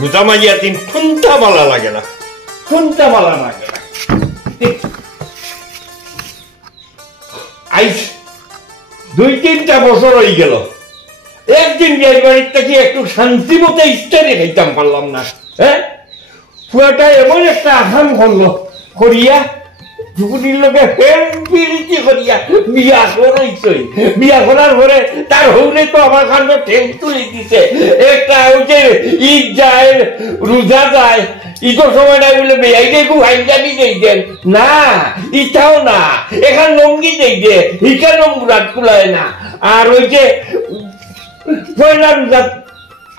রোজা মাইয়া দিন খুনটা মালা লাগে না, খুনটা মালা লাগে না। আইস 2-3টা বছর হয়ে গেল, একদিন বিয়ের বাড়ির থেকে একটু শান্তি মতো ইস্টারে খাইতাম পারলাম না। হ্যাঁ, পুয়াটা এমন একটা আসাম করলো করিয়া ঝুকুনির লোকে করিয়া বিয়া করাইছই। বিয়া করার পরে তার হৌরে তো আমার কাণ্ড ঠেম তুলে দিছে। একটা ওই যে ঈদ যায়, রোজা যায়, ঈদের সময় নাই বলে বেয়াইকে খুব হাইজানি দেই দেন না, ইটাও না, এখান লঙ্গি দেই দে, হিকা লঙ্গুরাত কুলায় না। আর ওই যে পয়লা রোজা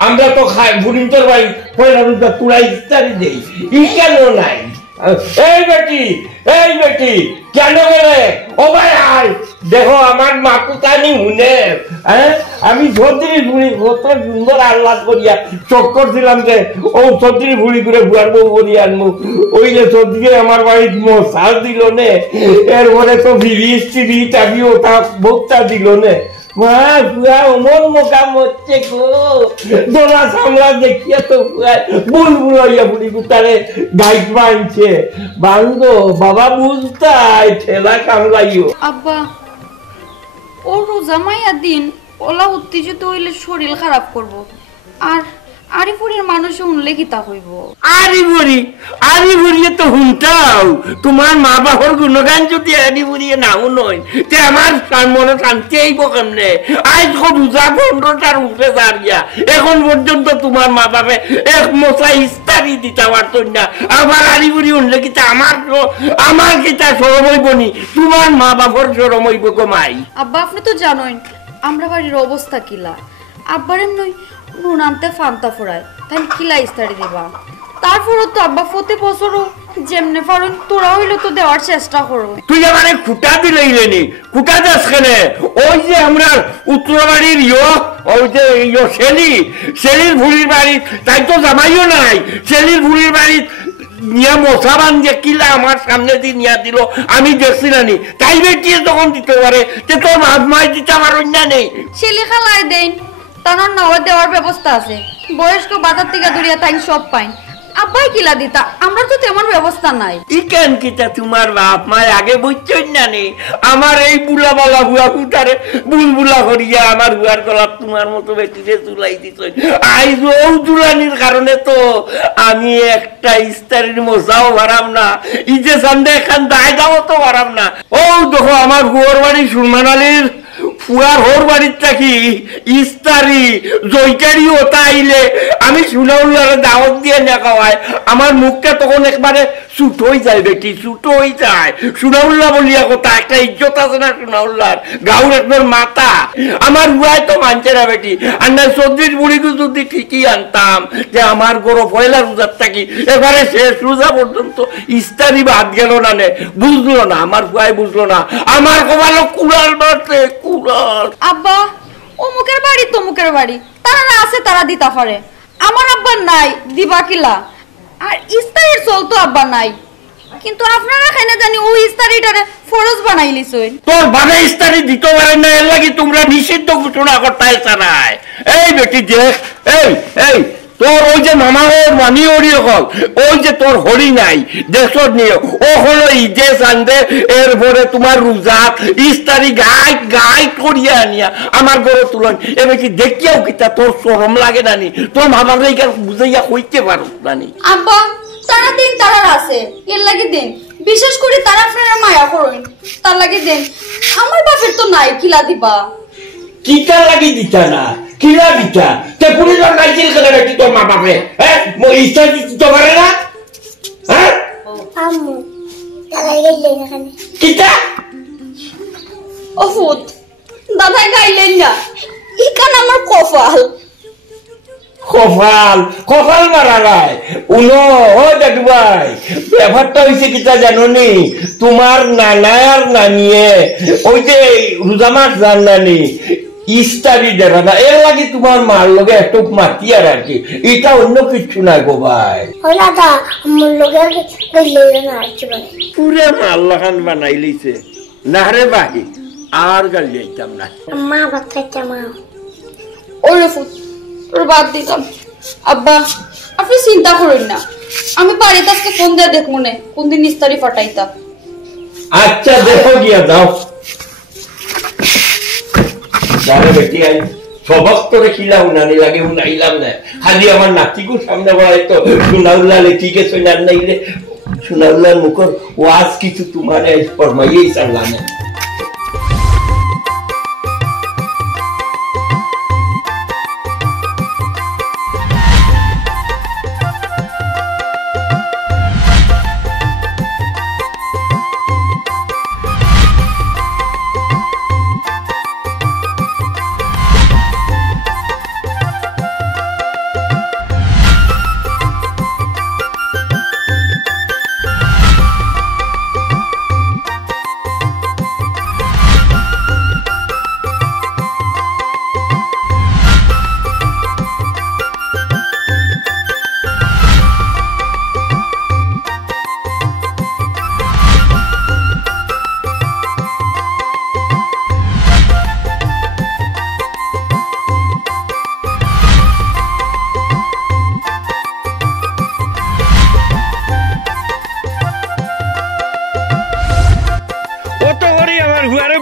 আমরা তো খাই বুড়িন্তর বাড়ি, পয়লা রোজা তুলা ইত্যাদি দেই, ই কেন নাই? এই বেটি, এই বেটি কেন গেলে? ও ভাই আয় দেখো আমার মাকুতানি হুনে। হ্যাঁ, আমি সর্দিনী বুড়ি কত সুন্দর আহ্লাদ করিয়া চক্কর ছিলাম যে ও সর্দিনী বুড়ি করে বুড়ার বউ করিয়া আনবো। ওই যে সর্দিকে আমার বাড়ির মশাল দিল নে, এরপরে তো বিড়িস চিড়ি টাবি ওটা ভোক্তা দিল নে। মা পুয়া অমন মোকাম হচ্ছে গো, দোলা সামলা দেখিয়া তো বুলবুল হইয়া বুড়ি কুতারে গাইড মানছে। বান্ধো বাবা বুঝতাই ঠেলা কামলাইও। আব্বা ও রোজা মাইয়া দিন ওলা উত্তেজিত হইলে শরীর খারাপ করব, আর আরিপুরের মানুষ শুনলে কি তা হইব? আরিপুরিয়ে তো হুনটাও তোমার মা বাবার গুণগান যদি আরিপুরিয়ে নাও নয় তে আমার মনে শান্তি আইব কেমনে? আজ রোজা 15টার উঠে দাঁড়িয়া এখন পর্যন্ত তোমার মা বাপে এক মশা ইস্তারি দিতে পারত না। আমার আরিপুরি উনলে কিতা আমার কিতা সরম হইব নি? তোমার মা বাবার সরম হইব কমাই। আব্বা আপনি তো জানোই আমরা বাড়ির অবস্থা কিলা। আব্বার এমনি নুন আনতে ফান্তা ফোড়ায়, তাই কিলা ইস্তারি দিবা? তারপরও তো আব্বা প্রতি বছরও যেমনে পারেন তোরা হইলে তো দেওয়ার চেষ্টা করো। তুই আমারে খুঁটা দিলেই নি, খুঁটা দাস কেনে? ওই যে আমরা উত্তরবাড়ির ওই যে শেলির ভুড়ির বাড়ি, তাই তো জামাইও নাই। শেলির ভুড়ির বাড়ি নিয়া মশা বান যে কিলা আমার সামনে দিয়ে নিয়া দিল, আমি দেখছি না নি। তাই বেটিয়ে যখন দিতে পারে তে তোর মাই দিতে আমার অন্য নেই। শেলি খালায় দেন, তার নাওয়া দেওয়ার ব্যবস্থা আছে। বয়স্ক বাজার থেকে দূরিয়া তাই সব পাইন। আব্বাই কিলা দিতা, আমরা তো তেমন ব্যবস্থা নাই। ইকেন কিতা তোমার বাপ মায় আগে বুঝছই না নি? আমার এই বুলা বালা বুয়া কুটারে বুলবুলা করিয়া আমার বুয়ার গলাপ তোমার মতো বেটিরে চুলাই দিছ। আইজ ও চুলানির কারণে তো আমি একটা ইস্তারির মশাও ভারাম না, ইজে সান্ডে এখান দায় দাও তো ভারাম না। ও দেখো আমার বুয়ার বাড়ি সুরমান আলীর পুয়ার হোর বাড়ির থাকি ইস্তারি জয়কারি ওটা আইলে আমি সুনাউল্লারে দাওয়াত দিয়ে না খাওয়াই, আমার মুখটা তখন একবারে ছুট হয়ে যায় বেটি, ছুট হয়ে যায়। সুনাউল্লাহ বলিয়া কথা একটা ইজ্জত আছে না সুনাউল্লার, গাউর একবার মাথা। আমার বুয়াই তো মানছে না বেটি। আর না চৌধুরীর বুড়িকে যদি ঠিকই আনতাম যে আমার গরো পয়লা রোজার থাকি এবারে শেষ রোজা পর্যন্ত ইস্তারি বাদ গেল না, নে বুঝলো না, আমার বুয়াই বুঝলো না। আমার কমালো কুড়াল মারতে কুড়াল। আব্বা অমুকের বাড়ি তমুকের বাড়ি, তারা আছে তারা দিতা পারে, আমার আব্বা নাই দিবা কিলা? আর ইস্তারির চল তো আব্বা নাই, কিন্তু আপনারা কেন জানি ওই ইস্তারিটারে ফরজ বানাইলিছই। তোর বাবা ইস্তারি দিতে পারে না, এর লাগি তোমরা নিষিদ্ধ ঘোষণা করতে নাই। এই বেটি দেখ, এই তোর ওই যে মামা হোর মানি হরি হল, ওই যে তোর হরি নাই দেশর নিয়ে ও হলো ঈদে সান্দে, এরপরে তোমার রোজাত ইস্তারি গাইড করিয়া আনিয়া আমার গরো তুলন। এবার কি দেখিয়াও কিতা তোর শরম লাগে নানি? তোর মা বাবা বুঝাইয়া কইতে পারো নানি? আব্বা তারা দিন তারা আছে, এর লাগি দিন, বিশেষ করে তারা আপনারা মায়া করেন তার লাগি দিন। আমার বাপের তো নাই, কিলা দিবা? কিটা লাগি দিতা না, কিলা দিতা তে পুলিশের নাইছিল কেন বেটি তোর মা বাপে? হ্যাঁ, ইচ্ছা দিতে পারে না? হ্যাঁ আম্মু দাদা গাইলেন এখানে কিটা ওফুত দাদা গাইলেন না, ইকান আমার কপাল মারা গায় উনো। ও দাদু ভাই, ব্যাপারটা হয়েছে কিটা জানো নি? তোমার নানা আর নানিয়ে ওই যে রোজা মাস জান নানি ইস্তারি দেবে না, এর লাগে তোমার মার লগে একটু মাতিয়ার আর কি, এটা অন্য কিছু না গো ভাই। দাদা আমার লগে গাইলেন না, পুরে মাল লাগান বানাই লইছে না রে ভাই, আর গাল যাইতাম না। মা ভাত খাইতে মা ওরে ফুত ওর বাদ দিতাম। আব্বা আপনি চিন্তা করেন না, আমি বাড়িতে আজকে ফোন দিয়ে দেখবো না কোন দিন ইস্তারি ফাটাইতা। আচ্ছা দেখো গিয়া যাও। যারে বেটি আই সবক করে খিলাম না লাগে উনাইলাম না, খালি আমার নাতিকু সামনে বলাই তো সুনাউল্লাহ লেটিকে সইনার নাইলে সুনাউল্লাহর মুখর ওয়াজ কিছু তোমার আজ ফরমাইয়েই চাল্লা না।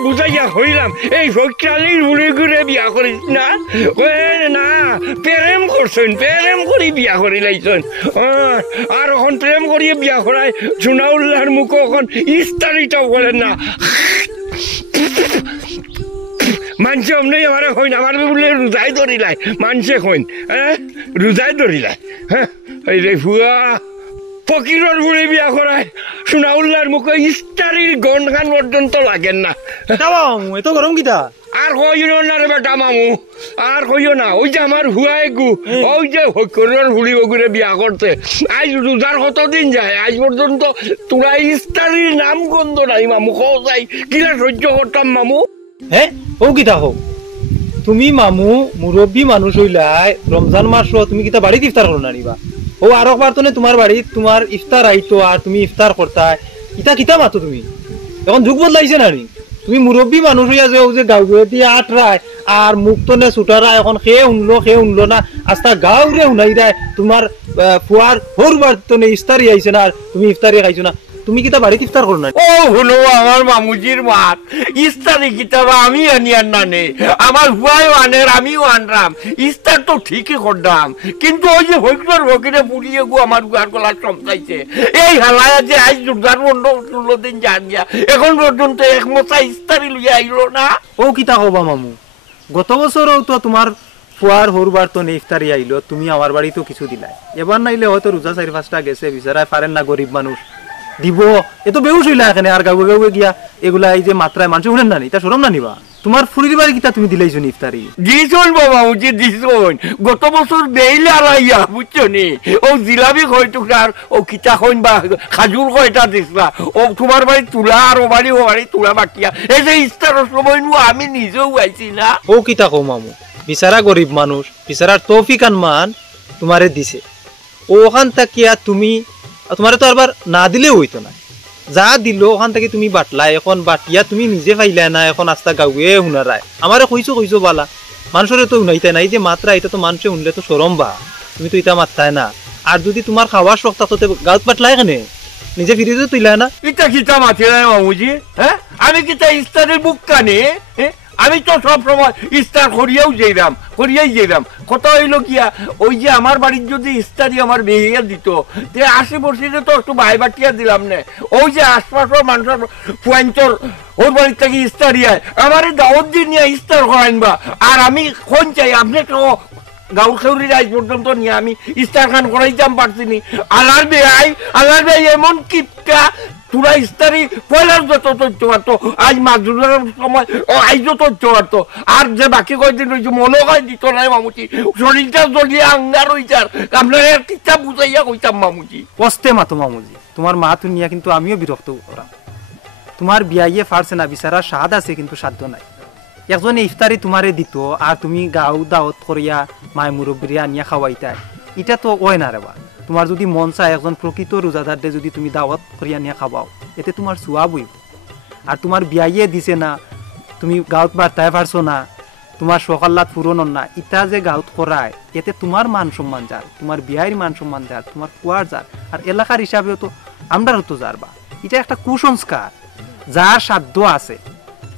বুঝাইয়া হইলাম এই ফকরালির বুড়ি ঘুরে বিয়া করিস না, না প্রেম করছেন, প্রেম করি বিয়া করি লাইছেন। আর এখন প্রেম করিয়ে বিয়া করায় সুনাউল্লাহর মুখ এখন ইস্তারিটাও বলেন না। মানুষে অমনি আমার হইন, আমার বলে রোজাই ধরিলাই মানুষে হইন, হ্যাঁ রোজাই ধরিলাই। হ্যাঁ এই রে ফুয়া ফকিরের বুড়ি বিয়া করায় সুনাউল্লাহর মুখে ইস্তারির গনগান পর্যন্ত লাগেন না। এত গরম কিতা আর কইও না রে বেটা মামু, আর কইও না। ওই যে আমার হুয়াই গু ওই যে ফকিরের বুড়ি ওগুলো বিয়া করতে আজ রোজার কতদিন যায়, আজ পর্যন্ত তোরা ইস্তারির নাম গন্ধ নাই মামু। কও যাই কিনা সহ্য করতাম মামু। হ্যাঁ ও কিতা হোক তুমি মামু মুরব্বী মানুষ হইলাই রমজান মাস তুমি কিতা বাড়িতে ইফতার করো না নিবা? ও আর একবার তো তোমার বাড়িত তোমার ইফতার আইতো আর তুমি ইফতার করতা, ইটা কিতা মাতো তুমি? এখন যুগ বদলাইছে না নি? তুমি মুরব্বী মানুষ হইয়া যে যে গাঁও দিয়ে আটরায় আর মুখ তো নে ছুটারা এখন খেয়ে উনলো না আস্তা গাঁও রে শুনাই দেয় তোমার ফুয়ার হরবার তো ইফতারি আইছে না আর তুমি ইফতারি খাইছো না, তুমি কিতা বাড়িতে ইফতার করো না? ও হলো আমার মামুজির মাত ইস্তারি কিতাবা আমি আনি আর না নে, আমার হুয়াইও আনের আমিও আনরাম, ইস্তার তো ঠিকই করলাম। কিন্তু ওই যে হইকর ভকিরে পুড়িয়ে গো আমার গুয়ার গলা চমচাইছে। এই হালায়া যে আজ দুর্গার বন্ধ 16 দিন যান গিয়া এখন পর্যন্ত এক মোচা ইস্তারি লইয়া আইলো না। ও কিতা হবা মামু, গত বছরও তো তোমার ফুয়ার হরবার তো ইফতারি আইলো, তুমি আমার বাড়িতেও কিছু দিলাই, এবার নাইলে হয়তো রোজা 4-5টা গেছে, বিচারায় পারেন না গরিব মানুষ দিব, এ তো বেউস হইলা এখানে আর গাঁয়ে গাঁয়ে গিয়া এগুলা এই যে মাত্রায় মানুষ শুনেন না নি তা সরম না নিবা? তোমার ফুরির বাড়ি কিতা তুমি দিলাইছো ইফতারি? দিছন বাবা উচিত দিছন, গত বছর দেইলে আলাইয়া বুঝছো নি, ও জিলাপি কয় টুকরার ও কিতা কইন বা খাজুর কয়টা দিছলা, ও তোমার বাড়ি তুলা আর ও বাড়ি তুলা বাকিয়া এই যে ইফতারের সময় নু আমি নিজেও আইছি না। ও কিতা কও মামু, বিচারা গরিব মানুষ, বিচারার তৌফিক মান তোমারে দিছে, ও ওখান তাকিয়া তুমি তোমারে তো আরবার না দিলেও হইতো না, যা দিল ওখান থেকে তুমি বাটলাই, এখন বাটিয়া তুমি নিজে পাইলা না, এখন আস্তা গাঁয়ে শুনারায় আমারে কইছো বালা মানুষের তো শুনাইতে নাই যে মাত্রা, এটা তো মানুষে শুনলে তো সরম বা, তুমি তো এটা মাত্রায় না। আর যদি তোমার খাওয়ার শখ থাকতো গাঁত বাটলাই কেনে, নিজে ফিরিতে তুইলা না? এটা কিতা মাথে নাই মামুজি, হ্যাঁ আমি কিতা ইস্তারের বুক কানে, আমি তো সব সময় ইস্তার করিয়াই যেরাম। কথা হইলো কিয়া ওই যে আমার বাড়ির যদি ইস্তারি আমার মেয়ে দিত তে 80% তো একটু ভাই বাটিয়া দিলাম না, ওই যে আশপাশের মানুষের পুয়াঞ্চর ওর বাড়ির থেকে ইস্তারি আয় আমার দাওয়াত দিয়ে নিয়ে ইস্তার করাইনবা, আর আমি কোন চাই আপনি তো গাঁর খেউরির আজ পর্যন্ত নিয়ে আমি ইস্তার খান করাইতাম পারছিনি। আলার ভাই এমন কিপটা তোরা ইস্তারি পয়লার যত তথ্য পারতো, আজ মাঝুরের সময় আইজও তথ্য পারতো, আর যে বাকি কয়দিন রয়েছে মনে হয় দিত নাই মামুজি, শরীরটা জ্বলিয়ে আঙ্গার হইতার আপনার কিতা বুঝাইয়া কইতাম মামুজি। কষ্টে মাতো মামুজি, তোমার মা তো নিয়ে কিন্তু আমিও বিরক্ত করা, তোমার বিয়াইয়ে পারছে না, বিচারা স্বাদ আছে কিন্তু সাধ্য নাই। একজনে ইফতারি তোমারে দিত আর তুমি গাঁও দাওয়াত করিয়া মায় মুরব্বীরা নিয়ে খাওয়াইতাই, এটা তো হয় না রেবা। তোমার যদি মন চায় একজন প্রকৃত রোজাদার যদি তুমি দাওয়াত করিয়া নিয়ে খাওয়াও, এতে তোমার চুয়া বইব। আর তোমার বিয়াইয়ে দিছে না, তুমি গাঁত বার্তায় পারছো না, তোমার সকাল্লাত পুরনো না ইটা যে গাঁত করায় এতে তোমার মান সম্মান যার, তোমার বিয়ের মান সম্মান যার, তোমার কুয়ার যার, আর এলাকার হিসাবেও তো আমরাও তো যারবা। এটা একটা কুসংস্কার। যার সাধ্য আছে,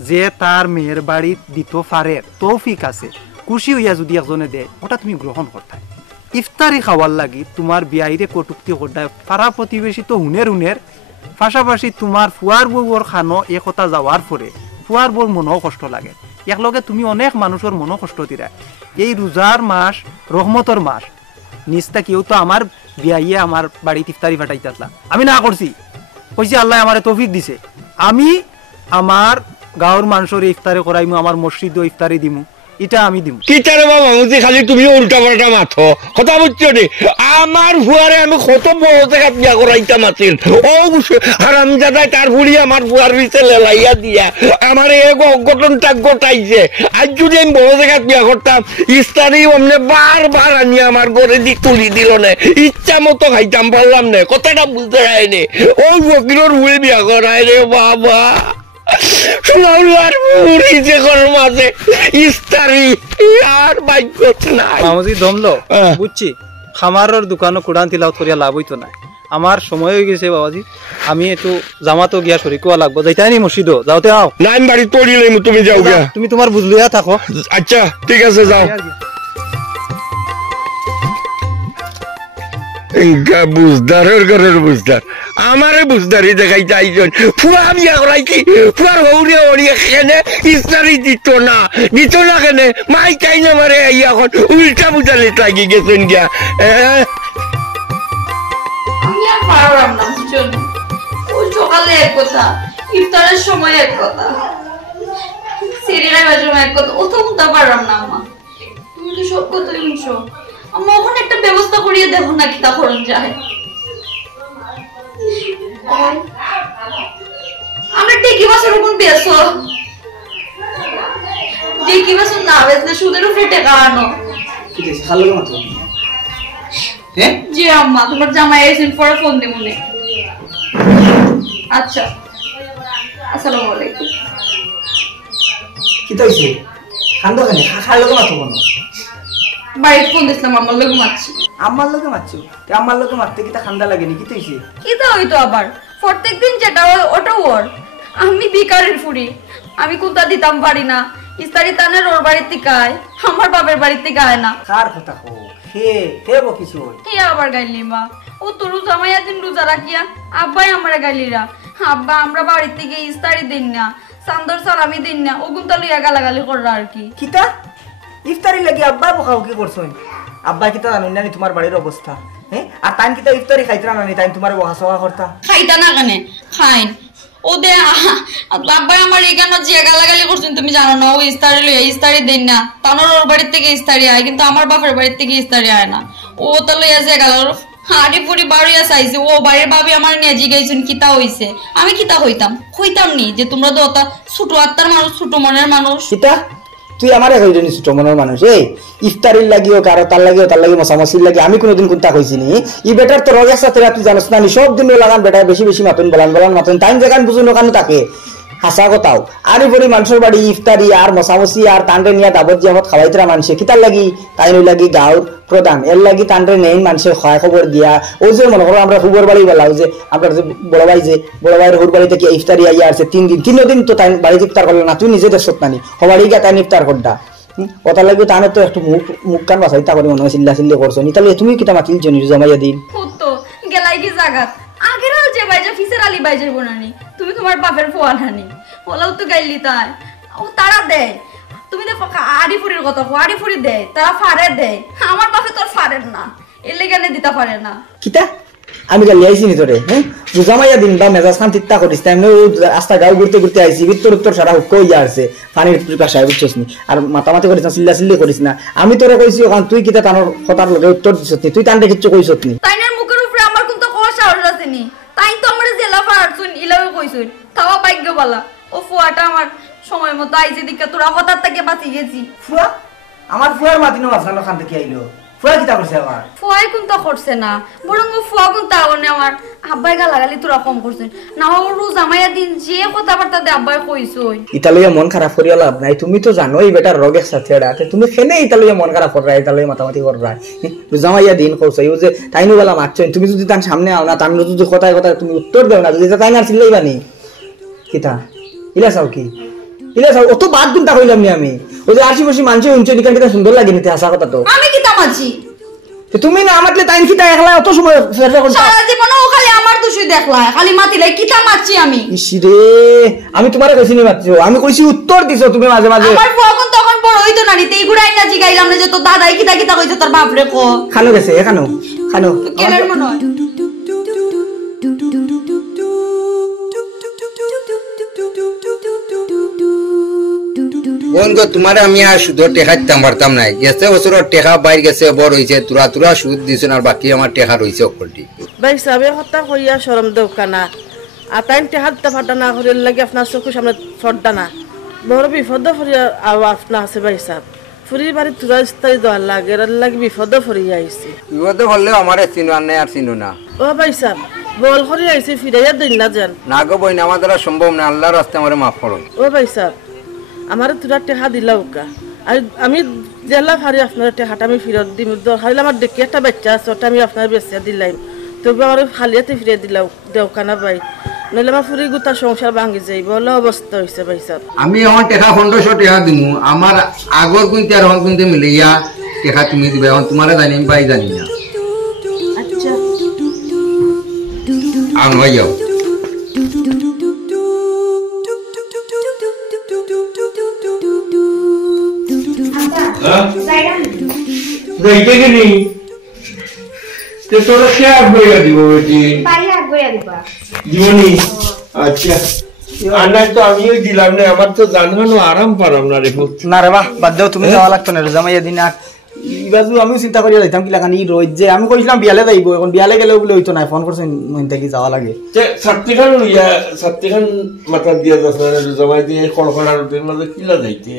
যে তার মেয়ের বাড়ি দিত পারে, তৌফিক আছে, খুশি হইয়া যদি একজনে দেয় ওটা তুমি গ্রহণ করতাই। ইফতারি খাওয়ার লাগি তোমার বিয়াইরে কটুক্তি করতায়, পাড়া প্রতিবেশী তো হুনের পাশাপাশি তোমার ফুয়ার বউর খানো এ কথা যাওয়ার পরে ফুয়ার বউর মনও কষ্ট লাগে। একলগে তুমি অনেক মানুষের মনও কষ্ট দিরায়। এই রোজার মাস রহমতর মাস, নিস্তা কেউ তো আমার বিয়াইয়ে আমার বাড়িতে ইফতারি ফাটাইতাতলা, আমি না করছি, কইছি আল্লাহ আমারে তৌফিক দিছে, আমি আমার গাঁৱৰ মানুষের ইফতারি করাইমু, আমার মসজিদও ইফতারি দিমু, এটা আমি দিমু। কি তারে বাবা মুজি খালি তুমি উল্টা পাল্টা মাথো কথা বুঝছো নি? আমার ফুয়ারে আমি কত বড় থেকে বিয়া করাইতাম আছিল, ও হারামজাদাই তার ফুড়ি আমার ফুয়ার পিছে লেলাইয়া দিয়া আমার এক অঘটনটা ঘটাইছে। আজ যদি আমি বড় থেকে বিয়া করতাম ইস্তারি অমনে বারবার আমি আমার ঘরে দি তুলি দিল না, ইচ্ছা মতো খাইতাম পারলাম না, কথাটা বুঝতে পারিনি। ওই বকিলোর ফুড়ি বিয়া করায় রে বাবা, বুঝছি খামারের দোকানও কুড়ান তিলাও করিয়া লাভ হইতো না। আমার সময় হয়ে গেছে বাবাজি, আমি একটু জামাতো গিয়া শরীর লাগবো, যাইতাই নি মসজিদও, যাওতে আও না আমি বাড়ি তড়িলে তুমি যাও গিয়া, তুমি তোমার বুঝলিয়া থাকো। আচ্ছা ঠিক আছে যাও। বুঝদারের ঘরের বুঝদার আমারে বুঝদারি দেখাইতে আইজন। ফুয়া বিয়া করাই কি ফুয়ার হৌরে হরিয়া কেনে ইস্তারি দিত না কেনে মাই চাই না মারে এখন উল্টা বুঝালে লাগি গেছেন গিয়া। আমি আর পারলাম না বুঝছেন, ওই সকালে এক কথা, ইফতারের সময় এক কথা, সিরিয়ালের সময় এক কথা, ও তো বুঝতে পারলাম না। আম্মা তুমি কি সব কথাই শুনছো? আম্মা ওখানে একটা ব্যবস্থা করিয়ে দেখো না, কি তা করুন যায়। আমরা টিকি বাসের উপর বেসো, টিকি বাস না বেসলে সুদের উপরে টাকা আনো। ঠিক আছে খালো না তো? হ্যাঁ জি আম্মা, তোমার জামাই এসেন পরে ফোন দেব নে। আচ্ছা আসসালামু আলাইকুম। কি তাইছে খান্দো খানে খালো না তো কোনো? বাইরে ফোন দিছিলাম, আমার লোক মারছি। আমার লোকে মারছো? আমার লোকে মারতে কি তা খান্দা লাগেনি? কি তাইছে? কি তা হইতো আবার প্রত্যেকদিন যেটা হয় ওটা ওর। আমি বিকারের ফুরি, আমি কোনটা দিতাম পারি না। ইস্তারি তানের ওর বাড়ির থেকে আয়, আমার বাপের বাড়ির থেকে আয় না। কার কথা কো? হে বো কিছু হই কি আবার গাইলি মা? ও তোর জামাইয়া দিন রোজা রাখিয়া আব্বাই আমারে গাইলিরা। আব্বা আমরা বাড়ির থেকে ইস্তারি দিন না, চান্দর সালামি দিন না, ওগুনটা লইয়া গালাগালি কররা আর কি। কিতা ইফতারি লাগি আব্বা বকাও কি করছই? আব্বা কিতা জানেন না তোমার বাড়ির অবস্থা? হ্যাঁ আর টাইম কিতা ইফতারি খাইতরা না নি টাইম তোমার বহা সওয়া করতা? খাইতা না কেন খাইন ও দে। আব্বাই আমার এখানে যে গালাগালি করছেন তুমি জানো না, ও ইস্তারি লইয়া ইস্তারি দিন না, তানোর ওর বাড়ির থেকে ইস্তারি আয়, কিন্তু আমার বাপের বাড়ির থেকে ইস্তারি আয় না। ও তো লইয়া যে গালার হাড়ি ফুড়ি বাড়িয়া চাইছে, ও বাড়ির ভাবি আমার নিয়ে জিগাইছেন কিতা হইছে। আমি কিতা হইতাম নি যে তোমরা তো অত ছোট আত্মার মানুষ, ছোট মনের মানুষ। কিতা তুই আমারে কইলি ছোট মনের মানুষ? এই ইফতারির লাগিও কারো তার লাগি মশামশির লাগি আমি কোনোদিন কোনটা কইছি নি? ই বেটার তো রোজা সাথে তুই জানোস না, সব দিন লাগান বেটা বেশি মাতন বলান মাতন টাইম যেখান বুঝুন ওখানে তাকে হাসা কথাও। আর পরি মানুষের বাড়ি ইফতারি আর মশামশি আর তান্ডে নিয়ে দাবত জিয়ামত খাওয়াইতরা মানুষে কিতার লাগি তাই লাগি গাঁর প্রধান এর লাগি তান্ডে নেই মানুষের খয় খবর দিয়া। ও যে মনে করো আমরা হুবর বাড়ি বেলাও যে আমরা যে বড় ভাইয়ের হুর বাড়ি থেকে ইফতারি আইয়া আছে 3 দিন তো তাই বাড়িতে ইফতার করলো না, তুই নিজে দেশত নানি হবাড়ি গিয়া তাই ইফতার করডা ওটা লাগবে তাহলে তো একটু মুখ কান বাসাই তা করে মনে হয় চিল্লা করছো নি। তাহলে তুমি কিতা মাতিল জনি জমাইয়া দিন তো গেলাই কি জাগাত আগের যে বাইজা ফিসের আলী বাইজের বোনানি, তুমি তোমার বাপের ফোয়াল হানি ওলাও তো গাইলি তাই ও তারা দেয়। তুমি দেখো আড়িফুরির কথা আড়িফুরি দেয়, তারা ফারে দেয়, আমার বাপে তোর ফারের না, এর লেগে দিতে পারে না। কিতা আমি গালি আইছি নি তোরে? হ্যাঁ জমাইয়া দিন বা মেজাজ খান তিত্তা করিস তাই রাস্তা গাঁও ঘুরতে আইছি উত্তর সারা হুক ইয়া আছে পানির পিপাসায় বুঝছিস নি, আর মাতামাতি করিস না চিল্লি করিস না। আমি তোরে কইছি ওখান তুই কিতা তানোর কথার লগে উত্তর দিছ নি? তুই তানতে কিচ্ছু কইছ নি? তাইনার মুখের উপরে আমার কোন তো কোয়া সাহস আছে নি, তাই তো আমরা জেলা ফাড়ছুন ইলাও কইছুন তাও ভাগ্য বলা। ও ফুয়াটা আমার সময় মতো আইছে দিকে তোরা হঠাৎ থেকে বাঁচি গেছি। ফুয়া আমার ফুয়ার মাতিনো মাছখানো খান থেকে আইলো ফুয়া কিতা করছে আমার ফুয়াই কোনটা করছে না, বরং ফুয়া কোনটা আমার আব্বাই গালাগালি তোরা কম করছেন না। ওর জামাইয়া দিন যে কথাবার্তা দে আব্বাই কইছই। ইতালিয়া মন খারাপ করিয়া লাভ নাই, তুমি তো জানোই বেটার রোগের সাথে রাতে তুমি খেলে ইতালিয়া মন খারাপ করা, ইতালিয়া মাতামাতি করা জামাইয়া দিন করছো ইউ যে তাইনু বেলা মারছো, তুমি যদি তার সামনে আও না তার যদি কথায় কথায় তুমি উত্তর দেও না, যদি তাই না চিল্লাইবানি কিতা ইলা চাও কি ইলা চাও অত বাদ গুনটা কইলাম নি আমি। ওই যে আশি মানুষ উঞ্চ দিকান কিতা সুন্দর লাগে নিতে আসা কথা তো আমি কিতা মাঝি তুমি না আমাকে তাইন কিতা একলা অত সময় ফেরফের করছো সারা জীবন ও খালি আমার দোষই দেখলা, খালি মাতিলে কিতা মারছি আমি। ইসিরে আমি তোমারে কইছি নি মাত্র, আমি কইছি উত্তর দিছো তুমি মাঝে মাঝে। আমার ফুয়া তখন বড় হইতো না নিতে এইগুড়া আইনা জিগাইলাম না যে তোর দাদাই কিতা কিতা কইছে তোর বাপরে কো। খানো গেছে এখানো খানো কেলের মনে হয় বোন গো তোমার আমি আর সুদ টেকাইতাম পারতাম নাই, গেছে বছর টেকা বাইর গেছে বড় হয়েছে তুরা তুরা সুদ দিছেন আর বাকি আমার টেকা রয়েছে অকলটি। ভাই সাবে হত্যা করিয়া শরম দৌকানা আতাইন টেহাদটা ফাটা না করিয়া লাগে আপনার চোখের সামনে ফর্দা না বড় বিপদ ফরিয়া আপনার আছে ভাই সাহেব ফুরির বাড়ি তুরা ইস্তারি দেওয়ার লাগে এর লাগে বিপদ ফরিয়া আইছি। বিপদে হলেও আমার চিনো আর নাই আর চিনো না। ও ভাই সাহেব বল করিয়া আইছি ফিরাইয়া দিন না যান না গো বই না আমার দ্বারা সম্ভব না, আল্লাহর রাস্তায় আমার মাফ করো। ও ভাই সাহেব আমার তুরা টেহা দিলা ওকা আর আমি জেলা ফারি আপনার টেহাটা আমি ফিরত দিম, দরকার আমার দেখি একটা বাচ্চা আছে ওটা আমি আপনার বেঁচিয়া দিলাম, তবে আমার খালিয়াতে ফিরে দিলাম দেওকানা ভাই, নইলে আমার ফুরি গোটা সংসার ভাঙি যাইব বলে অবস্থা হয়েছে ভাই সাহেব। আমি আমার টেকা 1500 টাকা দিমু, আমার আগর কুইতে আর এখন কুইতে মিলাইয়া টেকা তুমি দিবে, এখন তোমারে জানি আমি পাই জানি না। আচ্ছা আন হয়ে যাও যাইতে গেলি তোরা কে আগুয়া দিব বেটি বাইরে আগুয়া দিবা জীবনী। আচ্ছা আন্দাজ তো আমিও দিলাম না, আমার তো জানগানো আরাম পারাম না রে। না রে বাহ বাদ দাও তুমি যাওয়া লাগতো না জামাইয়া দিন আর ইবাজু আমিও চিন্তা করিয়া যাইতাম কি লাগানি রোজ যে আমি কইছিলাম বিয়ালে যাইব, এখন বিয়ালে গেলেও বলে হইতো না, ফোন করছেন নইতে কি যাওয়া লাগে ছাত্রীখান লইয়া ছাত্রীখান মাথা দিয়া যাচ্ছে জমাই দিয়ে কড়কড়া রুটির মাঝে কিলা যাইতে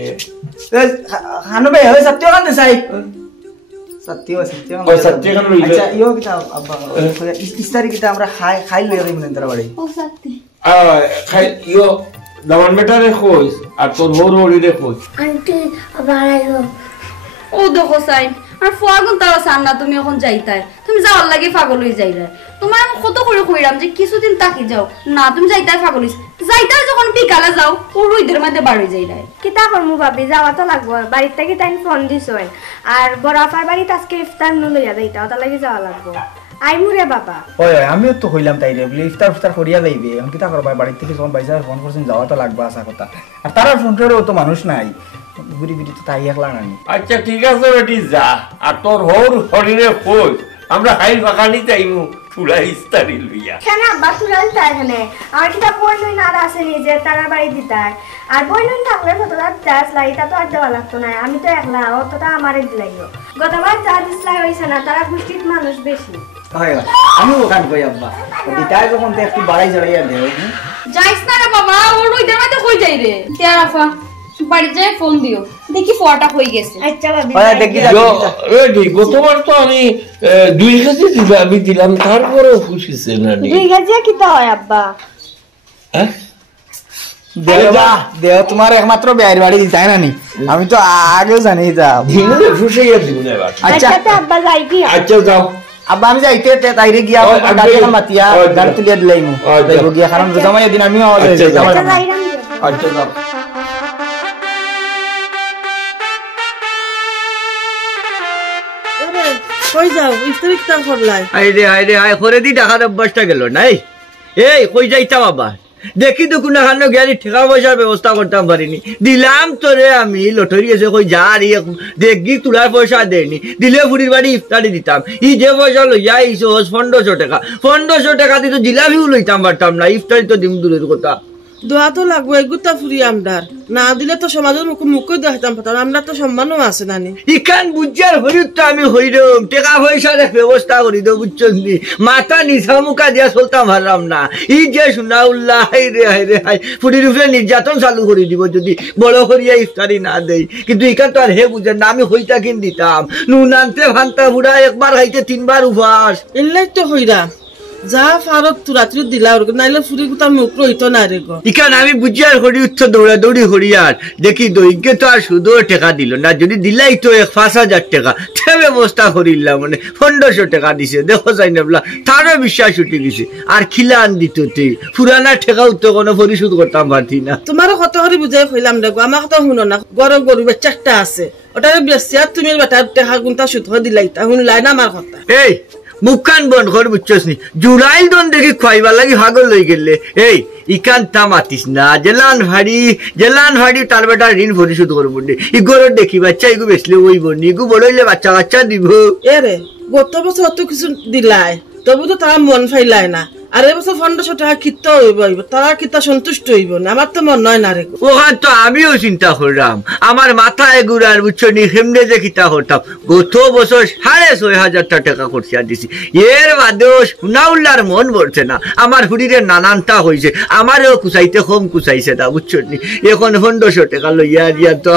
খানো ভাই হয় সত্যি ওখান চাই সত্যি ছাত্রীখান লইয়া আচ্ছা ইও কিতা আব্বা ইস্তারি কিতা আমরা খাই খাই লইয়া যাই মনে বাড়ি ও সত্যি খাই ইয়ো দামান বেটারে কইস আর তোর বড় ওড়িরে কইস আন্টি আবার আইও ও দেখো সাইন আর ফুয়া কোনটা সান না তুমি এখন যাইতাই, তুমি যাওয়ার লাগে পাগল হয়ে যাইরা। তোমার আমি কত করে কইরাম যে কিছুদিন তাকি যাও না, তুমি যাইতাই পাগল হইছ, যাইতাই যখন বিকালে যাও ও রুইদের মধ্যে বাড়ি যাইরাই। কিতা করমু ভাবি যাওয়া তো লাগবো, বাড়ির থেকে তাই ফোন দিছেন আর বড় আপার বাড়িতে আজকে ইফতার লইয়া যাইতা ওটা লাগে যাওয়া লাগবো। আইমুরে বাবা ওই আমিও তো কইলাম তাই রে বলে ইফতার ফিফতার করিয়া যাইবে, এখন কিতা করবা বাড়ি থেকে যখন বাইসা ফোন করছেন যাওয়া তো লাগবে আসা কথা, আর তারা ফোনটারও তো মানুষ নাই ঘুরি ঘুরি তো তাই একলা নানি। আচ্ছা ঠিক আছে বেটি যা, আর তোর হর হরিরে কইস আমরা হাই ফাঁকানি চাইমু চুলা ইস্তারি লইয়া। কেন আব্বা তুরাল তাই এখানে আমার কিতা বই নই না আসেনি যে তারা বাড়ি দিতার, আর বই নই থাকলে কতটা চার্জ লাগে তা তো আর দেওয়া লাগতো না, আমি তো একলা অতটা আমারে দিলাইও গতবার যা দিসলাই হয়েছে না, তারা গোষ্ঠীর মানুষ বেশি। আমি ওখান কই আব্বা দিতাই যখন একটু বাড়াই জড়াইয়া দেও যাইস না রে বাবা, ও রুইদের মধ্যে কই যাই রে। তেরাফা বাড়ি যায় ফোন দিও, দেখি ফুয়াটা হই গেছে। আচ্ছা ভাবি দেখি রেডি গতবার তো আমি 2 কেজি দিবা আমি দিলাম, তারপরেও খুশিছে না নি 2 কেজি কিতা হয় আব্বা? হ্যাঁ দেও তোমার একমাত্র বিয়ের বাড়ি দিতাই নানি, আমি তো আগেও জানি যা দিনে খুশিয়া দিব না এবার। আচ্ছা আব্বা যাই কি? আচ্ছা যাও আব্বা আমি যাইতে তাইরে গিয়া গাড়ি মাতিয়া গাড়ি তুলিয়া দিলাইমু যাইব গিয়া, কারণ জামাই দিন আমিও আচ্ছা যাই রাম আচ্ছা যাও কই যাও ইফতার ইফতার করলাই? আইরে আইরে আই করে দি টাকার অভ্যাসটা গেল নাই। এই কই যাইতাম আবার দেখি তো কোন খানো গিয়ে ঠেকা পয়সার ব্যবস্থা করতাম পারিনি, দিলাম তোরে আমি লটারি গেছে কই যা আর দেখি তোলার পয়সা দেয়নি, দিলে ফুরির বাড়ি ইফতারি দিতাম, ই যে পয়সা লইয়া আইসোস 1500 টাকা, 1500 টাকা দিয়ে তো জিলাপিও লইতাম পারতাম না, ইফতারি তো দিম দূরের কথা। দোয়া তো লাগবো এগুতা ফুরি আমদার না দিলে তো সমাজের মুখে দেখাতাম পাতাম আমরা তো সম্মানও আছে নানি ইখান বুঝার হরিত তো আমি হইরম টাকা পয়সার এক ব্যবস্থা করি দেব বুঝছস নি মাথা নিশা মুখা দিয়া চলতাম হারাম না ই যে শুনা উল্লাহ হাই রে হাই রে হাই ফুটির উপরে নির্যাতন চালু করে দিব যদি বড় করিয়া ইফতারি না দেই কিন্তু ইখান তো আর হে বুঝেন না আমি হইতা কিন দিতাম নুন আনতে ভান্তা বুড়া একবার খাইতে 3 বার উপাস এলাই তো হইরা যা ফারত তু রাত্রি দিলা ওর নাইলে ফুরি গুতা মুখ রইতো না রে গো ইখান আমি বুঝিয়ার হরি উচ্চ দৌড়াদৌড়ি হরিয়ার দেখি দৈগ্যে তো আর শুধু টাকা দিল না যদি দিলাই তো 5,000 টাকা সে ব্যবস্থা করিলাম মানে 1500 টাকা দিছে দেখো যাই না বলা তারও বিশ্বাস উঠে গেছে আর খিলান দিত তুই পুরানা টাকা তো কোনো পরিশোধ করতাম পারতি না তোমারও কত করে বুঝাই কইলাম রে গো আমার কথা শুনো না গরু বাচ্চাটা আছে ওটারে বেশি আর তুমি বেটার টাকা গুনতা সুদ দিলাই তা শুনলাই না আমার কথা এই মুখখান বন্ধ কর বুঝছস নি জুড়াইল দন দেখি খাইবার লাগি ভাগল লই গেলে এই ইকান তা মাতিস না জেলান ভাড়ি তার বেটা ঋণ পরিশোধ করবো ই গরর দেখি বাচ্চা ইগু বেসলে ওই বনি ইগু বড় হইলে বাচ্চা দিব এরে গত বছর অত কিছু দিলাই তবু তো তারা মন ফাইলাই না আর এবছর 1500 টাকা কিত্ত হইব তারা কিত্তা সন্তুষ্ট হইব না আমার তো মন নয় না রে ওখান তো আমিও চিন্তা করলাম আমার মাথায় গুড়ার বুঝছনি হেমনে যে কিতা করতাম গত বছর 6,500 টাকা খরচা দিছি এর বাদেও সুনাউল্লার মন ভরছে না আমার হুড়িরে নানানটা হয়েছে আমারও কুচাইতে কম কুচাইছে না বুঝছনি এখন 1500 টাকা লইয়া দিয়া তো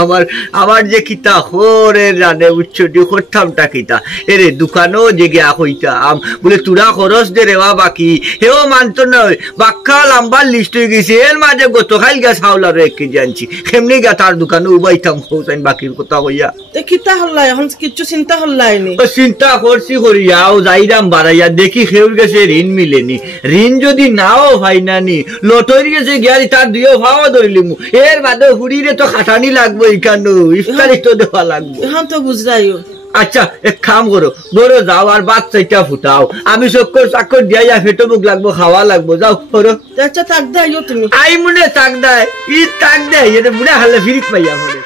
আমার যে কিতা হরে জানে বুঝছনি করতামটা কিতা এরে দোকানও যে গিয়া কইতাম বলে তুরা খরচ দে রেওয়া বাকি হেও মানতো নয় বাক্কা লম্বার লিস্ট হয়ে গেছে এর মাঝে গতকাল গা চাউল আর 1 কেজি আনছি সেমনি গা তার দোকানে উবাইতাম খোঁজাইন বাকির কথা কইয়া কিতা হল্লাই এখন কিছু চিন্তা হল্লাই নি চিন্তা করছি করিয়াও যাইরাম বাড়াইয়া দেখি খেউর গেছে ঋণ মিলেনি ঋণ যদি নাও ভাই নানি লটরি গেছে গিয়ারি তার দুইও ভাওয়া ধরিলিমু এর বাদে হুড়িরে তো খাটানি লাগবো এখানে ইফতারি তো দেওয়া লাগবো এখন তো বুঝরাইও আচ্ছা এক কাম করো বড় যাও আর বাদ চাইটা ফুটাও আমি চাকর দিয়া ফেটো মুখ লাগবো খাওয়া লাগবো যাও করো আচ্ছা তাক দাইও তুমি আই মনে তাক দেয় ই তাক দেয় এটা বুড়া হালে ফিরিত পাইয়া মনে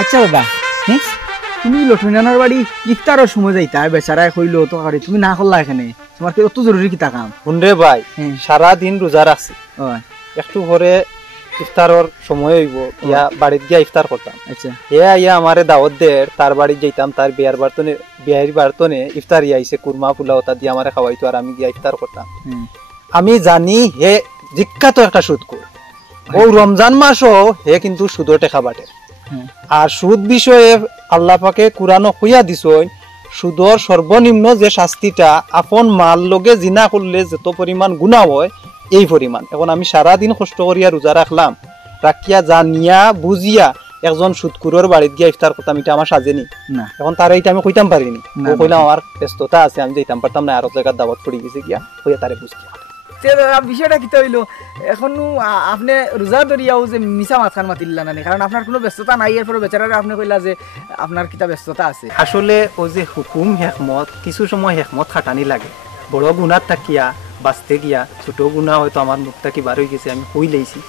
আচ্ছা বাবা তুমি লক্ষ্মীনারায়ণের বাড়ি ইফতারের সময় যাইতা বেচারা কইলো তো আরে তুমি না করলা এখানে তোমার কি অত জরুরি কিতা কাম শুনরে ভাই সারা দিন রোজা রাখছি একটু পরে ইফতারের সময় হইব ইয়া বাড়িতে গিয়া ইফতার করতাম আচ্ছা ইয়া আমারে দাওয়াত দের তার বাড়ি যাইতাম তার বিয়ার বার্তনে ইফতার আইছে কুরমা পোলাও তা দিয়ে আমারে খাওয়াইতো আর আমি গিয়া ইফতার করতাম আমি জানি হে জিজ্ঞাত একটা সুদখোর ও রমজান মাসও হে কিন্তু সুদর টেকা বাটে আর সুদ বিষয়ে আল্লাহ পাকে কুরআন কইয়া দিছেন সুদর সর্বনিম্ন যে শাস্তিটা আপন মাল লগে জিনা করলে যত পরিমাণ গুনাহ হয় এই পরিমাণ এখন আমি সারা দিন কষ্ট করিয়া রোজা রাখলাম রাখিয়া জানিয়া বুঝিয়া একজন সুদখোরের বাড়িতে গিয়া ইফতার করতাম এটা আমার সাজেনি না এখন তার এইটা আমি কইতাম পারিনি ও কইলাম আমার ব্যস্ততা আছে আমি যাইতাম পারতাম না আর জায়গার দাওয়াত পড়ে গেছে গিয়া কইয়া তারে বুঝিয়া বিষয়টা কিতা হইলো এখন আপনি রোজা ধরিয়াও যে মিছা মাথান মাতিল্লা না কারণ আপনার কোনো ব্যস্ততা নাই এরপরে বেচারারে আপনি কইলা যে আপনার কিতা ব্যস্ততা আছে আসলে ও যে হুকুম হেকমত কিছু সময় হেকমত খাটানি লাগে বড় গুণাত থাকিয়া বাঁচতে গিয়া ছোট গুণা হয়তো আমার মুখ থাকি বার হয়ে গেছে আমি কই লাইছি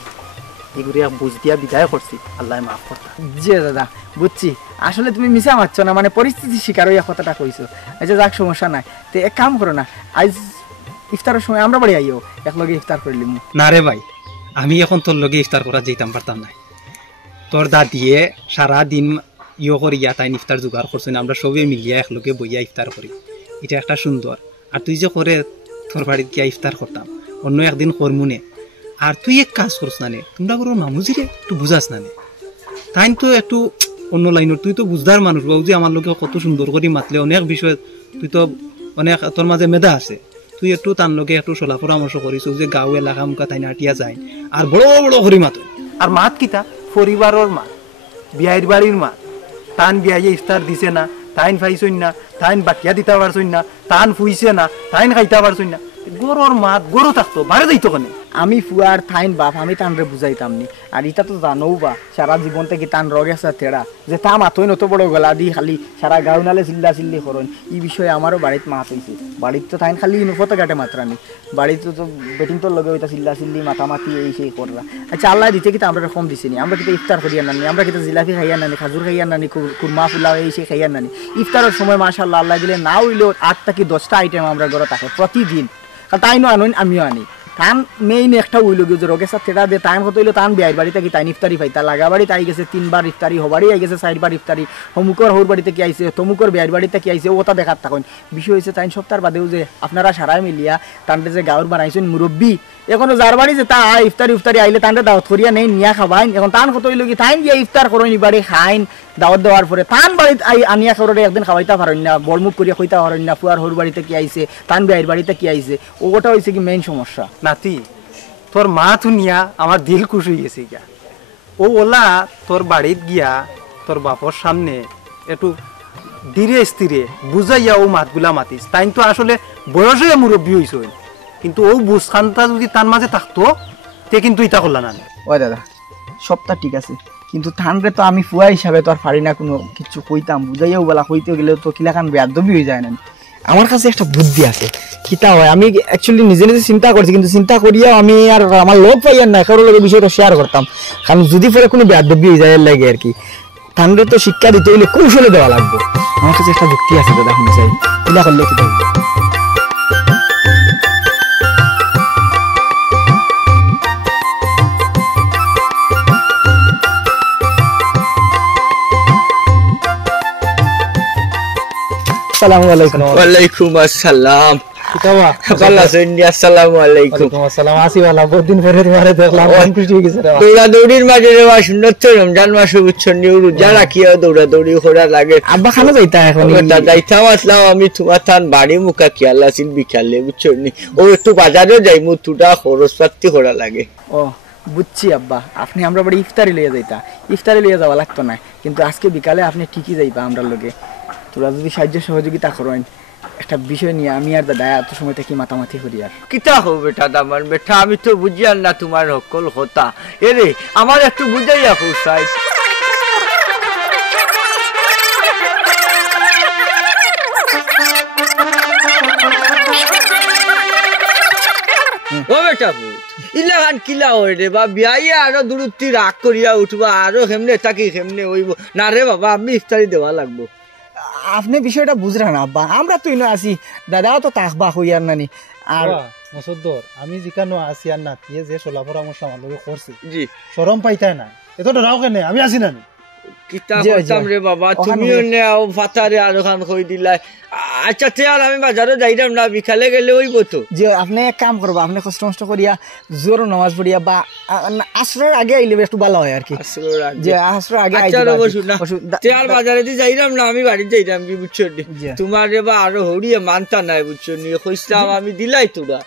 এগুলি বুঝ দিয়া বিদায় করছি আল্লাহ মাফ করতা জি দাদা বুঝছি আসলে তুমি মিছা মারছো না মানে পরিস্থিতি শিকার হইয়া কথাটা কইছো আচ্ছা যাক সমস্যা নাই তো এক কাম করো না আজ ইফতারের সময় আমরা বাড়ি আইও একলগে ইফতার করিলিম না রে ভাই আমি এখন তোর লগে ইফতার করা যেতাম পারতাম না তোর দাদিয়ে সারা দিন করিয়া তাই ইফতার জোগাড় করছেন আমরা সবে মিলিয়া একলগে বইয়া ইফতার করি এটা একটা সুন্দর আর তুই যে করে তোর বাড়িতে গিয়া ইফতার করতাম অন্য একদিন করমুনে আর তুই এক কাজ করছ না নে তোমরা বড় মামুজিরে একটু বুঝাস না নে তাই তো একটু অন্য লাইনের তুই তো বুঝদার মানুষ বাবু যে আমার লোকে কত সুন্দর করে মাতলে অনেক বিষয় তুই তো অনেক তোর মাঝে মেধা আছে তুই একটু তার লোকে একটু সলা পরামর্শ করিস যে গাঁও এলাকা মুখা তাই নাটিয়া যায় আর বড় বড় হরি মাত আর মাত কিতা পরিবারের মাত বিয়াইর বাড়ির মাত তান বিয়াইয়ে ইফতার দিছে না তাইন ফাইছইন না তাইন বাকিয়া দিতে পারছইন না তান ফুইছে না তাইন খাইতে পারছইন না গরুর মাত গরু থাকতো বাড়ি যাইতো কেন আমি ফুয়ার থাইন বাপ আমি তানরে বুঝাইতাম নি আর এটা তো জানোও বা সারা জীবন থেকে তান রগ আছে তেড়া যে তা মাতই নত বড় গলা দি খালি সারা গাঁও নালে চিল্লা চিল্লি করন এই বিষয়ে আমারও বাড়িতে মাত হয়েছে বাড়িতে তো তাইন খালি ইনুফতে কাটে মাত্রানি বাড়িতে তো বেটিং তোর লগে ওইটা চিল্লা চিল্লি মাতামাতি এই সেই কররা আচ্ছা আল্লাহ দিতে কিন্তু আমরা কম দিছিনি আমরা কিন্তু ইফতার করিয়া নানি আমরা কিন্তু জিলাপি খাইয়া নানি খাজুর খাইয়া নানি কুরমা পোলাও এই সেই খাইয়া নানি ইফতারের সময় মাশাআল্লাহ আল্লাহ দিলে না হইলেও 8টা কি 10টা আইটেম আমরা ঘরে থাকে প্রতিদিন তাইনো আনুন আমিও আনি তান মেইন একটা হইল গিয়ে যে রোগের সাথে দে টাইম কত হইলো তান বিয়ের বাড়িতে কি তাই ইফতারি পাইতা লাগা বাড়ি তাই গেছে 3বার ইফতারি হবারই আই গেছে 4বার ইফতারি হমুকর হৌর বাড়িতে কি আইছে তমুকর বিয়ের বাড়িতে কি আইছে ওটা দেখার থাকুন বিষয় হয়েছে তাই সপ্তাহ বাদেও যে আপনারা সারাই মিলিয়া তানতে যে গাঁর বানাইছেন মুরব্বী এখনো যার বাড়ি যে তা ইফতারি আইলে তানতে দাওয়াত করিয়া নেই নিয়া খাবাইন এখন তান কত হইল কি তাই গিয়ে ইফতার করইনি বাড়ি খাইন দাওয়াত দেওয়ার পরে তান বাড়িতে আনিয়া খাওয়ারে একদিন খাওয়াইতে পারেন না বড়মুখ করিয়া কইতে পারেন না পুয়ার হৌর বাড়িতে কি আইছে তান বিয়ের বাড়িতে কি আইছে ওটা হয়েছে কি মেইন সমস্যা নাতি তোর মা শুনিয়া আমার দিল খুশ হয়ে গেছে গা ও ওলা তোর বাড়িত গিয়া তোর বাপর সামনে একটু ধীরে স্থিরে বুঝাইয়া ও মাতগুলা মাতিস তাই তো আসলে বয়সে মুরব্বী হইছ কিন্তু ও বুঝখানটা যদি তার মাঝে থাকতো তে কিন্তু ইটা করলা না ও দাদা সবটা ঠিক আছে কিন্তু থানরে তো আমি ফুয়া হিসাবে তো আর পারি না কোনো কিছু কইতাম বুঝাইয়াও বলা কইতে গেলে তো কিলাখান বেয়াদবি হয়ে যায় না আমার কাছে একটা বুদ্ধি আছে কিতা হয় আমি অ্যাকচুয়ালি নিজে নিজে চিন্তা করছি কিন্তু চিন্তা করিয়া আমি আর আমার লোক পাইয়ার না কারোর লগে বিষয়টা শেয়ার করতাম কারণ যদি পরে কোনো বেয়াদবি হয়ে যায় লাগে আর কি থানরে তো শিক্ষা দিতে হইলে কৌশলে দেওয়া লাগবে আমার কাছে একটা যুক্তি আছে দাদা শুনে চাই কিলা করলে কি থাকবে আসসালামু আলাইকুম ওয়ালাইকুম আসসালাম কিতাবা ভালো আছেন আসসালামু আলাইকুম ওয়ালাইকুম আসসালাম আসি वाला বহুত দিন পরে তোমারে দেখলাম অনেক খুশি হয়ে গেছে রে দৌড়া দৌড়ির মাঝে রে সুন্দর তো রমজান মাসে উচ্ছন নিউ রোজা রাখিয়া দৌড়া দৌড়ি করা লাগে আব্বা খানা যাইতা এখন যাইতাম আসলাম আমি তোমার থান বাড়ি মুখা খেয়াল আছিল বিকালে বুঝছনি ও একটু বাজারে যাইমু তুটা খরচপাতি করা লাগে ও বুঝছি আব্বা আপনি আমরা বাড়ি ইফতারি লইয়া যাইতা ইফতারি লইয়া যাওয়া লাগতো না কিন্তু আজকে বিকালে আপনি ঠিকই যাইবা আমরা লগে তোরা যদি সাহায্য সহযোগিতা করেন একটা বিষয় নিয়ে আমি আর দাদা এত সময় থেকে মাতামাতি করি আর কিতা হো বেটা দামান বেটা আমি তো বুঝি আর না তোমার সকল কথা এরে আমার একটু বুঝাইয়া খুশাই ও বেটা ইলা গান কিলা হয় রে বা বিয়াইয়া আরো দূরত্ব রাগ করিয়া উঠবা আরো কেমনে থাকি কেমনে হইব না রে বাবা আমি ইফতারি দেওয়া লাগবো আপনি বিষয়টা বুঝলেন না আব্বা আমরা তো ইনো আছি দাদাও তো তাকবা হইয়ার নানি আর মসুদ্দর আমি জিকানো আসি আর নাতিয়ে যে সোলা পরামর্শ আমার লগে করছি জি শরম পাইতাই না এত ডরাও কেন আমি আসি না কিতা করতাম রে বাবা তুমিও নেও ফাতারে আরো খান কই দিলাই আচ্ছা তে আর আমি বাজারে যাইতাম না বিকালে গেলে হইব তো যে আপনি এক কাম করবা আপনি কষ্ট মষ্ট করিয়া জোর নামাজ পড়িয়া বা আসরের আগে আইলে একটু ভালো হয় আর কি যে আসরের আগে আচ্ছা রবো শুনা তে আর বাজারে দি যাইতাম না আমি বাড়ি যাইতাম কি বুঝছো তোমার রে বা আরো হড়িয়ে মানতা নাই বুঝছো নি কইতাম আমি দিলাই তোরা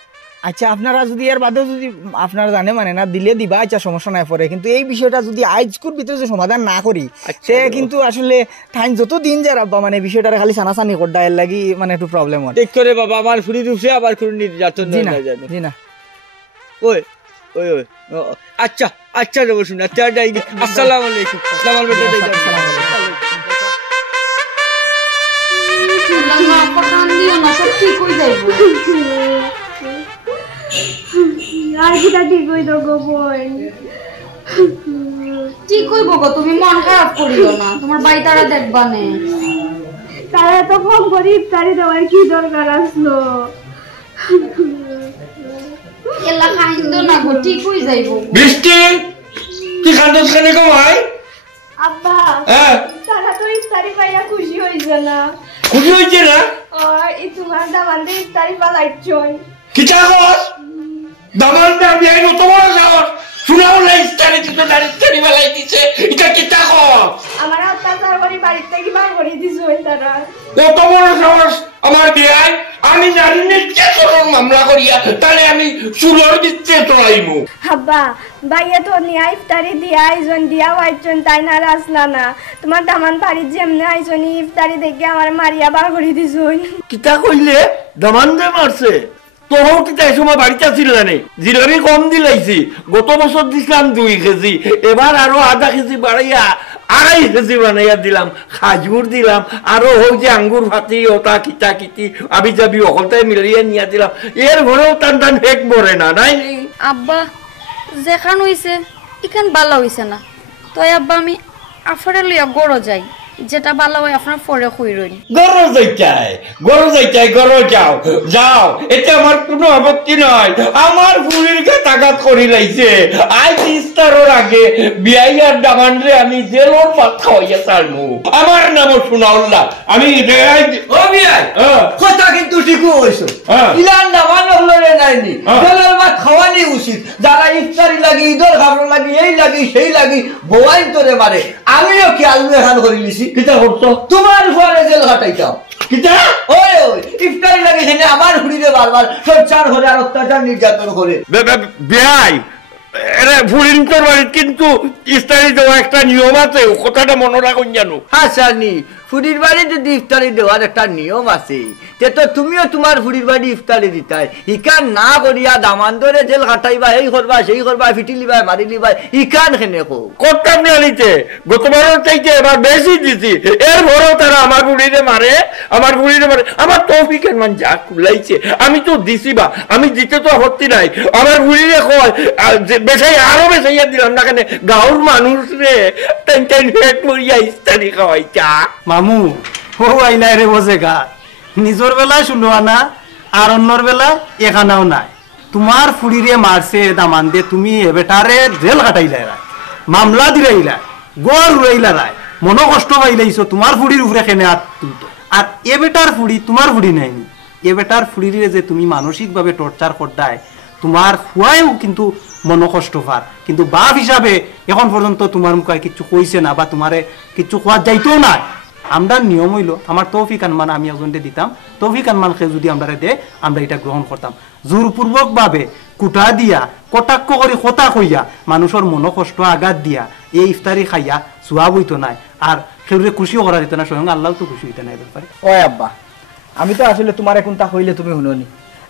আচ্ছা আপনারা যদি এর বাদেও যদি আপনারা জানে মানে না দিলে দিবা আচ্ছা সমস্যা নাই পরে কিন্তু এই বিষয়টা যদি আজকের ভিতরে যে সমাধান না করি সে কিন্তু আসলে টাইম যত দিন যায় রাব্বা মানে বিষয়টা খালি সানাসানি করডা এর লাগি মানে একটু প্রবলেম হয় ঠিক করে বাবা আমার ফুরি রূপে আবার কোন নির্যাতন না জানো জি না ওই ওই ওই আচ্ছা আচ্ছা রে বসুন না তার যাই আসসালামু আলাইকুম আমার বেটা যাই আসসালামু আলাইকুম না পাকান দিও না সব ঠিক হয়ে যাইবো আর কিটা ঠিক হইতো গো বোন ঠিক হইব গো তুমি মন খারাপ করিও না তোমার বাড়ি তারা দেখবা নে তারা তো ফোন করে ইফতারি দেওয়ার কি দরকার আসলো এলা খাইন্দো না গো ঠিক হয়ে যাইবো বৃষ্টি কি খান্দস কেন গো ভাই আব্বা তারা তো ইফতারি পাইয়া খুশি হইছে না খুশি হইছে না আর এই তোমার দামানদের ইফতারি পালাইছই কি চাহস দামানটা আমি আই নতো বড় চাহস শুনাও না ইস্তারি তো দাঁড়িয়ে বেলাই দিছে এটা কি চাহস আমার অত্যাচার করে বাড়ি থেকে বার করে দিছই তারা কত বড় সাহস আমার বিয়াই আমি জানি না কে তোর মামলা করিয়া তাহলে আমি চুলোর দিতে তোলাইমু আব্বা ভাইয়া তো নিয়া ইফতারি দিয়া আইজন দিয়া আইজন তাই না আসলা না তোমার দামান বাড়ি যেমনে আইজন ইফতারি দেখে আমার মারিয়া বার করে দিছই কিতা কইলে দামান দে মারছে তোর কিতা এই সময় বাড়িতে ছিল না জিলাপি কম দিলাইছি গত বছর দিছিলাম 2 কেজি এবার আরো আধা কেজি বাড়াইয়া 2.5 কেজি বানাইয়া দিলাম খাজুর দিলাম আরো হোক যে আঙ্গুর ফাতি ওটা কিতা কিতি আবি যাবি ওখানটায় মিলিয়ে নিয়ে দিলাম এর ঘরেও টান টান হেক মরে না নাই আব্বা যেখান হইছে এখান ভালো হইছে না তাই আব্বা আমি আফারে লইয়া গড় যাই যেটা ভালো হয় আপনার পরে কইরইন। গরো যাইতাই গরো যাও যাও, এতে আমার কোনো আপত্তি নয়। আমার ফুলির গাত আঘাত করি লাইছে, আজ ইস্তারের আগে বিয়াইয়ার ডামান্ডে আমি জেলর ভাত খাওয়াইয়া ছাড়বো। আমার নামও শোনাউল্লাহ, আমি ও বিয়াই কথা কিন্তু ঠিকই হইছো। ইলান নামানো হলো রে নাইনি, জেলের ভাত খাওয়ানি উচিত। যারা ইফতারি লাগি, ঈদের খাবার লাগি, এই লাগি সেই লাগি বওয়াই তোরে মারে। আমিও কি আলু এখান করে লিছি, কিতা করছো? তোমার ঘরে জেল কাটাইতাম। কিতা ওই ওই ইফতারি লাগে এখানে আমার হুড়িতে বারবার সচ্চার করে আর অত্যাচার নির্যাতন করে। বিয়াই ফুলিন তোর বাড়ির কিন্তু ইস্তারি দেওয়া একটা নিয়ম আছে, কথাটা মনে রাখুন জানো। হাসানি ফুড়ির বাড়ি যদি ইফতারি দেওয়ার একটা নিয়ম আছে, তে তো তুমিও তোমার ফুড়ির বাড়ি ইফতারি দিতাই। ইকান না করিয়া দামান ধরে জেল কাটাইবা, এই করবা সেই করবা, ফিটি লিবাই মারি লিবাই, ইকান খেনে করতাম না নিতে। গতবারের চাইতে এবার বেশি দিছি, এর ভরেও তারা আমার বুড়িরে মারে, আমার বুড়িরে মারে। আমার তৌফিকের মান যা কুলাইছে আমি তো দিছি, বা আমি দিতে তো আপত্তি নাই। আমার বুড়িরে কয় বেশাই আরো বেশাইয়া দিলাম না, কেন গাঁর মানুষ রে টাইম টাইম হেট মরিয়া ইস্তারি খাওয়াইছা। মামু ও আইলাই রে বসে গা, নিজের বেলায় শুনো না আর অন্যর বেলায় এখানেও নাই। তোমার ফুড়িরে মারছে দামান দে, তুমি এবেটারে জেল কাটাইলাই রায়, মামলা দিলাইলাই, গড় উড়াইলা রায়, মনো কষ্ট পাইলাইছো। তোমার ফুড়ির উপরে কেনে আর তুলতো, আর এ বেটার ফুড়ি তোমার ফুড়ি নাইনি। এ বেটার ফুড়িরে যে তুমি মানসিকভাবে টর্চার করদায়, তোমার ফুয়াইও কিন্তু মনো কষ্ট পার, কিন্তু বাপ হিসাবে এখন পর্যন্ত তোমার মুখে কিছু কইছে না বা তোমারে কিছু কোয়া যাইতেও না। আমরা নিয়ম হইল আমার তৌফিক আনমান আমি একজনকে দিতাম, তৌফিক আনমানকে যদি আমরা দে আমরা এটা গ্রহণ করতাম। জোরপূর্বক ভাবে কুটা দিয়া কটাক্ষ করে কথা কইয়া মানুষের মনো কষ্ট আঘাত দিয়া এই ইফতারি খাইয়া সোয়াব হইতো নাই, আর সেগুলো খুশিও করা যেত না, স্বয়ং আল্লাহ তো খুশি হইতে নাই ব্যাপারে। ওই আব্বা, আমি তো আসলে তোমার কোনটা হইলে তুমি শুনোনি,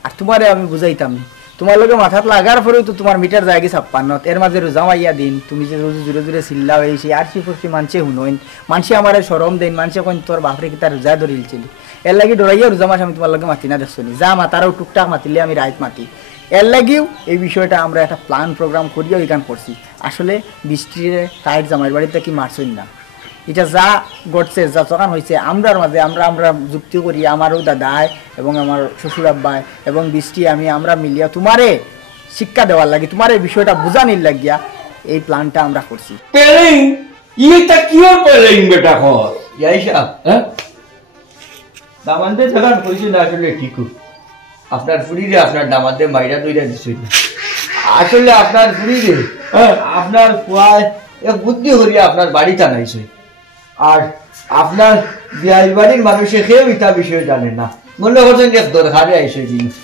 আর তোমারে আমি বুঝাইতাম না। তোমার লগে মাথাত লাগার পরেও তো তোমার মিটার জায়গা 56, এর মাঝে রোজা মাইয়া দিন, তুমি যে রোজ জুড়ে জুড়ে চিল্লা হয়েছি আর সি মানছে শুনোইন, মানসে আমার সরম দেন, মানসে কইন তোর বাপরে কি তার রোজা ধরিলছিলি। এর লাগি ডরাইয়া রোজা মাস আমি তোমার লগে মাতি না দেখছো নি, যা মাতারও টুকটাক মাতিলে আমি রাইত মাতি। এর লাগিও এই বিষয়টা আমরা একটা প্ল্যান প্রোগ্রাম করিয়া ওইখান করছি। আসলে বৃষ্টির টাইট জামাইয়ের বাড়িতে কি মারছই না, এটা যা ঘটছে যা যখন হয়েছে আমরার মাঝে আমরা যুক্তি করি, আমারও দাদায় এবং আমার শ্বশুর আব্বাই এবং বৃষ্টি আমরা মিলিয়া তোমারে শিক্ষা দেওয়ার লাগে, তোমার এই বিষয়টা বুঝানির লাগিয়া এই প্ল্যানটা আমরা করছি। পেলিং ইটা কিও পেলিং বেটা কর ইয়াইসা হ্যাঁ দামানতে থাকার কইছে না, আসলে ঠিকও আপনার ফুড়িরে আপনার দামাতে মাইরা দইরা দিছে। আসলে আপনার ফুড়িরে আপনার কুয়ায় এক বুদ্ধি করিয়া আপনার বাড়িতে আনাইছে, আর আপনার বিয়াই বাড়ির মানুষে কেউ ইটা বিষয় জানে না, মনে করছেন এক দরকারে আইসে জিনিস।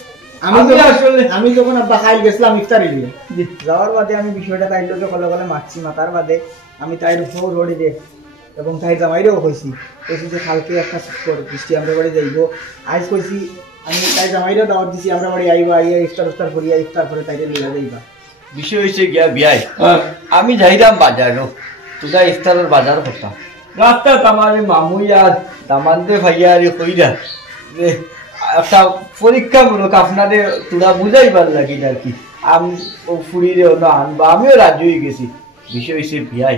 আমি যখন আব্বা খাই গেছিলাম ইফতারি দিয়ে যাওয়ার বাদে আমি বিষয়টা তাই লোকে কলে কলে মারছি, মাতার বাদে আমি তাই রোডে দে এবং তাই জামাইরেও কইছি যে কালকে একটা বৃষ্টি আমরা বাড়ি যাইব। আজ কইছি আমি তাই জামাইরেও দাওয়াত দিছি আমরা বাড়ি আইবা, আইয়া ইফতার করিয়া ইফতার করে তাইরে লিয়া যাইবা। বিষয় হয়েছে গিয়া বিয়াই আমি যাইলাম বাজারও, তোরা ইফতারের বাজার করতাম, রাস্তাত আমার মামুইয়া দামানতে ভাইয়া কইরা যে একটা পরীক্ষামূলক আপনাদের তোরা বুঝাইবার লাগি আর কি, আমি ফুড়িরে অন্য আনবা, আমিও রাজি হয়ে গেছি। বিষয় হয়েছে বিয়াই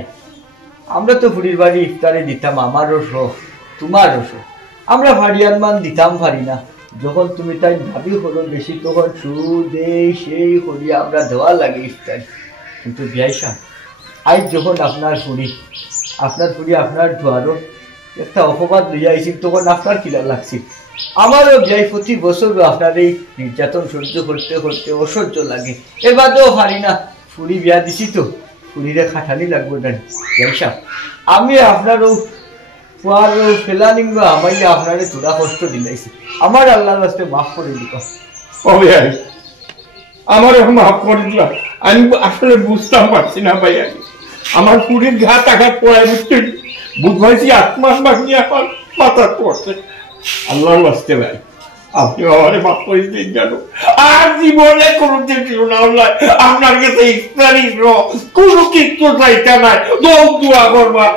আমরা তো ফুড়ির বাড়ি ইফতারে দিতাম, আমারও শখ তোমারও শখ, আমরা ফারিয়ান মান দিতাম পারি না। যখন তুমি তাই ভাবি হলো বেশি তখন সুদে সেই করিয়া আমরা দেওয়া লাগে ইফতারি। কিন্তু বিয়াই সাহেব আজ যখন আপনার ফুড়ি আপনার ধোয়ারও একটা অপবাদ লইয়া আইছি, তখন আপনার কিলা লাগছে। আমারও বিয়াই প্রতি বছরও আপনার এই নির্যাতন সহ্য করতে করতে অসহ্য লাগে, এবারেও পারি না। ফুড়ি বিয়া দিছি তো ফুড়িরে খাটানি লাগবে না বিয়াই সাহেব, আমি আপনারও ফেলানিঙ্গ আমাইয়া আপনারে তোরা কষ্ট দিলাইছি, আমার আল্লাহর রাস্তে মাফ করে দিবা। ও ভাই আমার মাফ করে দিলাম, আমি আসলে বুঝতাম পারছি না ভাই, আমার পুরীর ঘাট আঘাত পড়ায় বুঝতে বুঝ হয়েছি আত্মার বাকি আমার মাথা পড়ছে। আল্লাহর রাস্তে ভাই আপনি আমারে মাফ করে দিন জানো, আর জীবনে কোনোদিন শোনা আপনার কাছে ইফতারি কোনো কিছু চাইতে নাই, দোয়া করবা।